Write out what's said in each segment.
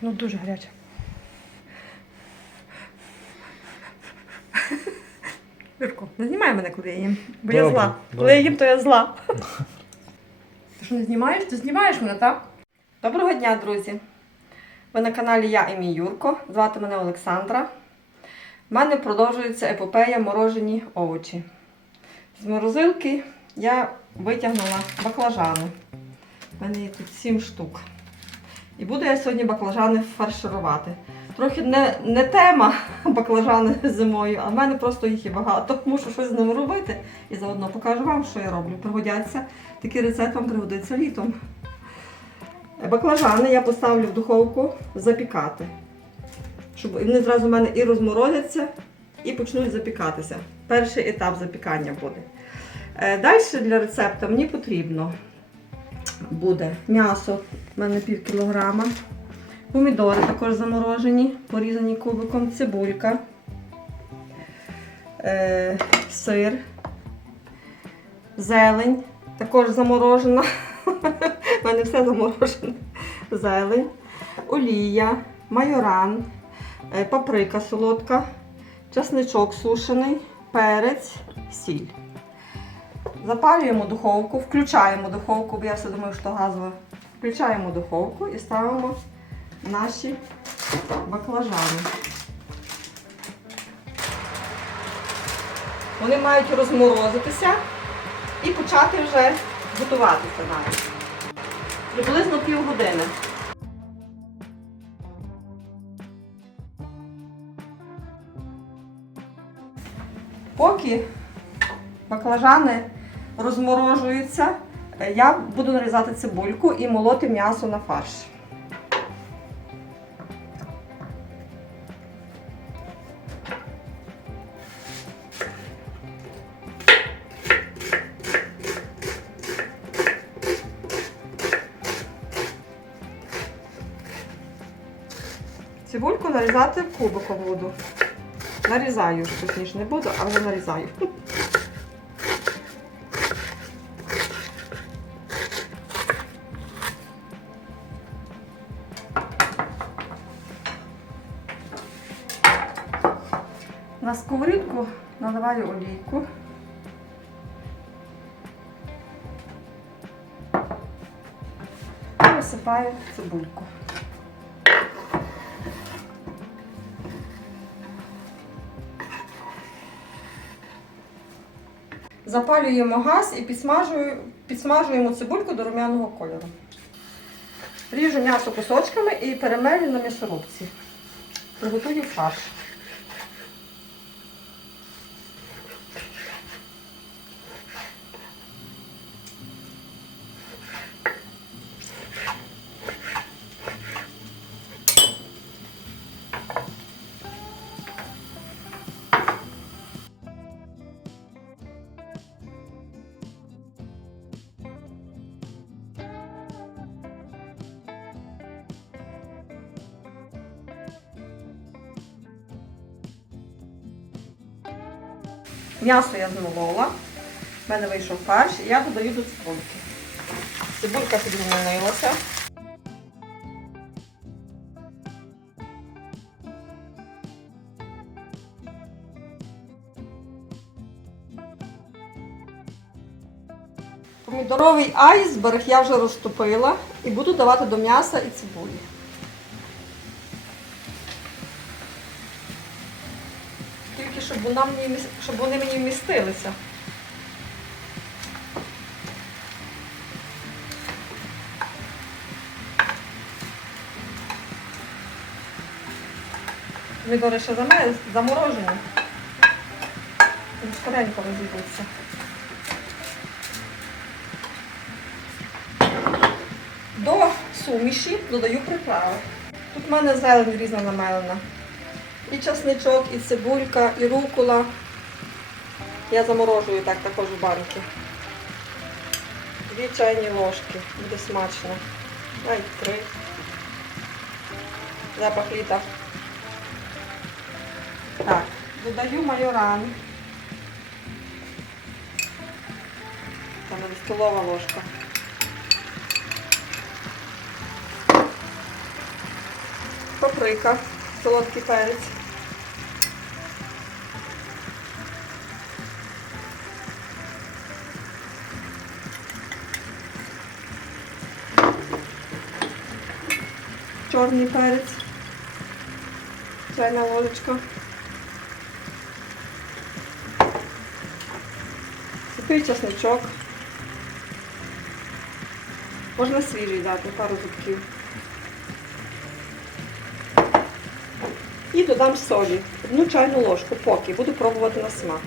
Ну, дуже гаряче. Вірко, не знімай мене, коли я їм. Бо я Добре, зла. Коли добре. я їм, то я зла. Ти що не знімаєш? Ти знімаєш мене, так? Доброго дня, друзі! Ви на каналі Я і мій Юрко. Звати мене Олександра. У мене продовжується епопея морожені овочі. З морозилки я витягнула баклажани. У мене є тут 7 штук. І буду я сьогодні баклажани фарширувати. Трохи не, не тема баклажани зимою, а в мене просто їх і багато. Мушу щось з ними робити. І заодно покажу вам, що я роблю. Пригодяться. Такий рецепт вам пригодиться літом. Баклажани я поставлю в духовку запікати. Щоб вони зразу в мене і розморозяться, і почнуть запікатися. Перший етап запікання буде. Далі для рецепту мені потрібно буде м'ясо, в мене пів кілограма, помідори також заморожені, порізані кубиком, цибулька, е, сир, зелень, також заморожена. У мене все заморожене. Зелень, олія, майоран, е, паприка солодка, чесничок сушений, перець, сіль. Запалюємо духовку, включаємо духовку, бо я все думаю, що газова. Включаємо духовку і ставимо наші баклажани. Вони мають розморозитися і почати вже готуватися навіть. Приблизно півгодини. Поки баклажани розморожуються, я буду нарізати цибульку і молоти м'ясо на фарш. Цибульку нарізати кубиком буду. Нарізаю, точніше не буду, а вже нарізаю. На сковорідку наливаю олійку. І висипаю цибульку. Запалюємо газ і підсмажуємо цибульку до рум'яного кольору. Ріжу м'ясо кусочками і перемелю на м'ясорубці. Приготую фарш. М'ясо я змолола. В мене вийшов фарш, і я додаю до цибульки. Цибулька підрумянилася. Помідоровий айсберг я вже розтопила і буду давати до м'яса і цибулі. Тільки щоб, вона щоб вони мені вмістилися. Помідори ще заморожені. Скоренько розійдуться. До суміші додаю приправи. Тут в мене зелень різна намелена. І часничок, і цибулька, і рукола. Я заморожую так також в банки. Дві чайні ложки. Буде смачно. Навіть три. Запах літа. Так, додаю майоран. Там столова ложка. паприка, солодкий перець. Чорний перець. Чайна ложечка. Сухий чесничок. Можна свіжий дати, пару зубків. І додам солі. Одну чайну ложку поки. Буду пробувати на смак.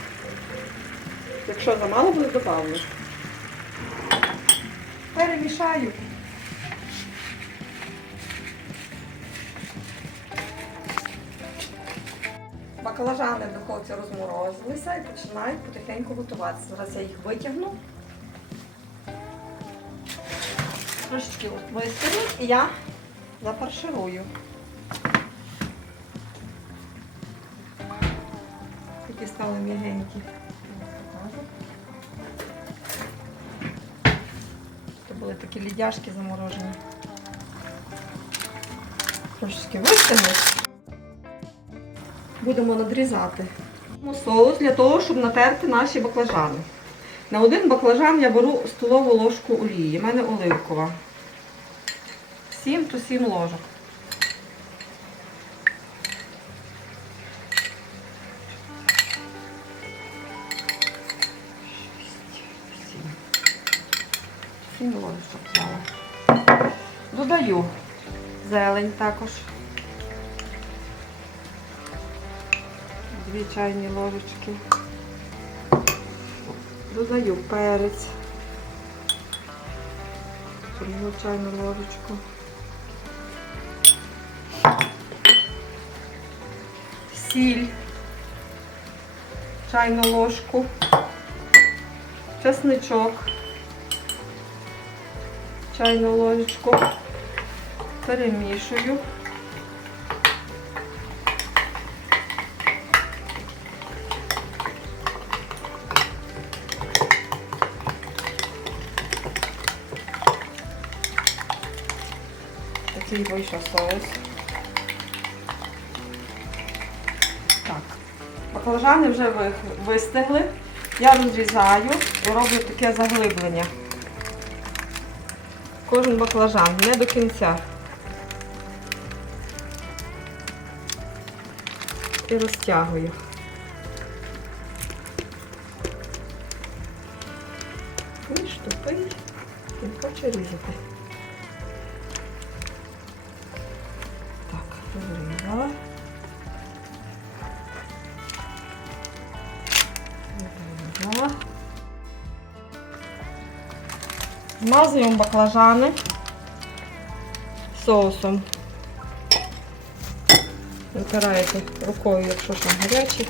Якщо замало буде, добавлю. Перемішаю. Баклажани в духовці розморозилися і починають потихеньку готуватися. Зараз я їх витягну. Трошечки от вистигнуть і я зафарширую. Такі стали м'ягенькі. Це були такі лідяшки заморожені. Трошечки вистигнуть. Будемо надрізати. Соус для того, щоб натерти наші баклажани. На один баклажан я беру столову ложку олії. У мене оливкова. 7 то 7 ложок. Сім ложок взяла. Додаю зелень також. Дві чайні ложечки. Додаю перець. Одну чайну ложечку. Сіль. Чайну ложку. Чесничок. Чайну ложечку. Перемішую. Вийшов соус. Так. Баклажани вже ви- вистигли. Я розрізаю і роблю таке заглиблення. Кожен баклажан, не до кінця. І розтягую. Він штупий, він хоче різати. Так, розрізала. Розрізала. Змазуємо баклажани соусом. Витираєте рукою, якщо ще гарячі.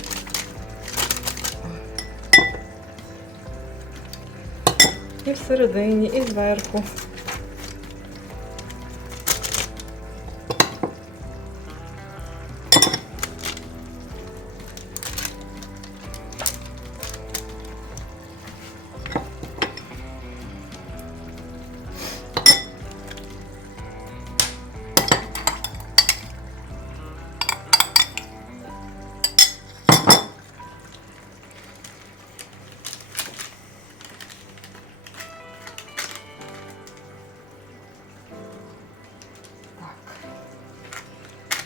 І всередині, і зверху.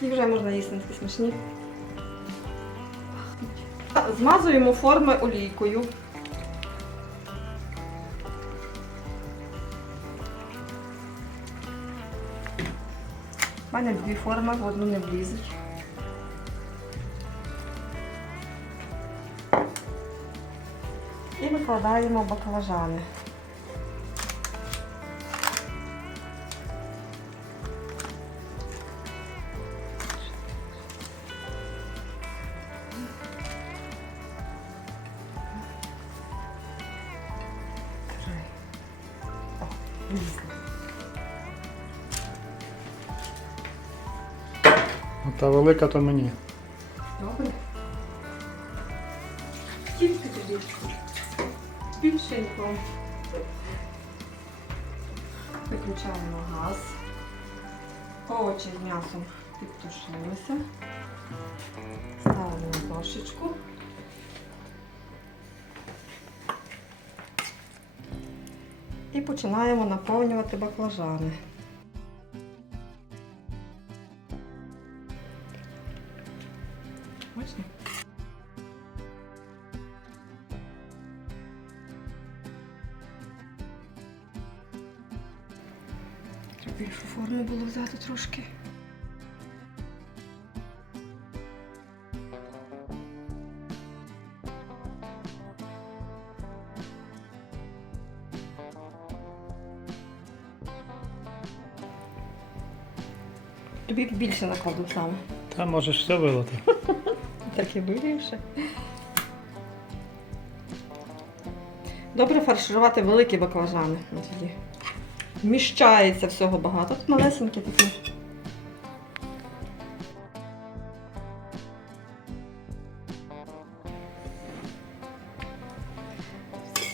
І вже можна їсти такі смачні. Змазуємо форми олійкою. У мене дві форми, в одну не влізуть. І викладаємо баклажани. Велика то мені. Добре. Тільки тоді. Більшенько. Виключаємо газ. Овочі з м'ясом підтушилося. Ставимо на. І починаємо наповнювати баклажани. Бачите? Треба більшу форму було взяти трошки. Тобі більше накладу саме. Та можеш все вилити. Так і вирішив. Добре фарширувати великі баклажани. Тоді вміщається всього багато. Тут малесенькі такі.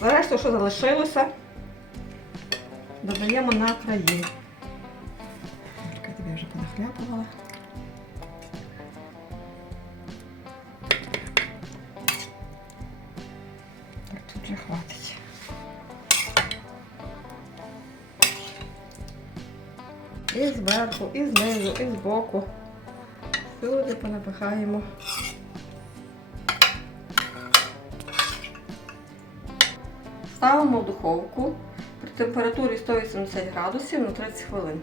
Решту, що залишилося, додаємо на краї. Тобі вже понахляпувала. Хватить. І зверху, і знизу, і збоку. Всюди понапихаємо. Ставимо в духовку при температурі 180 градусів на 30 хвилин.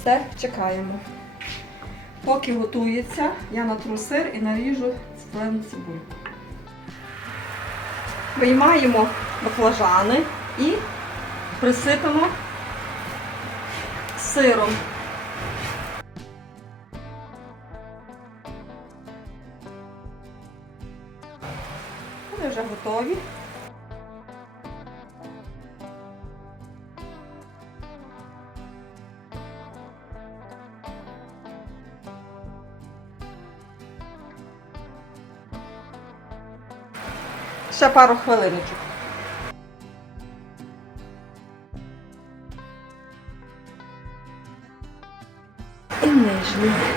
Все, чекаємо. Поки готується, я натру сир і наріжу зелену цибулю. Виймаємо баклажани і присипемо сиром. Вони вже готові. Ще пару хвилиночок. І нижній.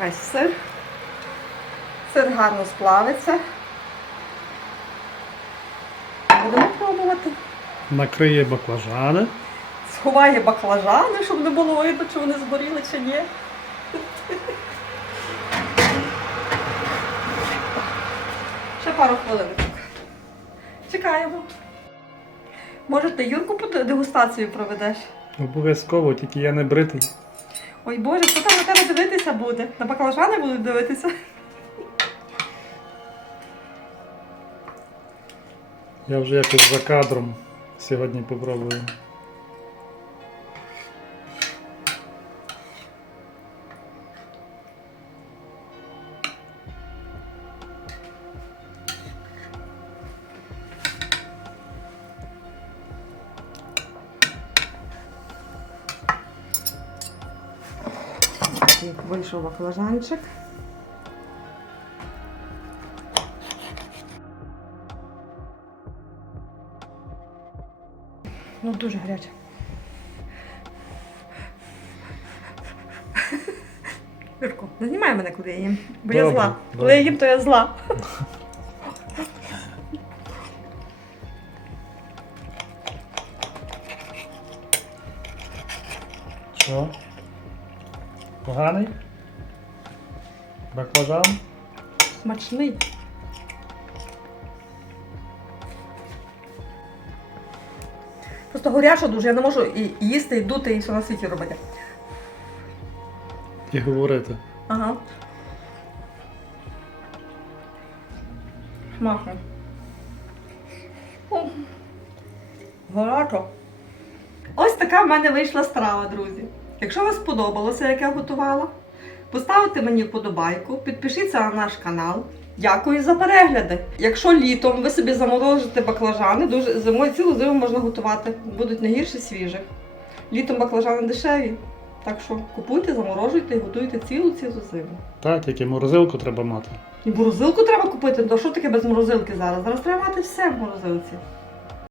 Весь сир. Сир гарно сплавиться. Будемо пробувати. Накриє баклажани. Сховає баклажани, щоб не було видно, чи вони згоріли чи ні. Ще пару хвилиночок. Чекаємо. Може, ти Юрку по дегустацію проведеш? Обов'язково, тільки я не бритий. Ой Боже, хто там на тебе дивитися буде? На баклажани будуть дивитися? Я вже якось за кадром сьогодні попробую. Такий вийшов баклажанчик. Ну, дуже гаряче. Юрко, не знімай мене, коли я їм, бо я Добре, зла. добре. Коли я їм, то я зла. Що? Поганий? Баклажан? Смачний. Просто горячо дуже, я не можу і їсти, і дути, і все на світі робити. і говорити. Ага. Смачно. О, Гарячо. Ось така в мене вийшла страва, друзі. Якщо вам сподобалося, як я готувала, поставте мені вподобайку, підпишіться на наш канал. Дякую за перегляди. Якщо літом ви собі заморожите баклажани, дуже зимою цілу зиму можна готувати, будуть не гірше свіжих. Літом баклажани дешеві. Так що купуйте, заморожуйте і готуйте цілу цілу зиму. Так, тільки морозилку треба мати. І морозилку треба купити. Ну що таке без морозилки зараз? Зараз треба мати все в морозилці.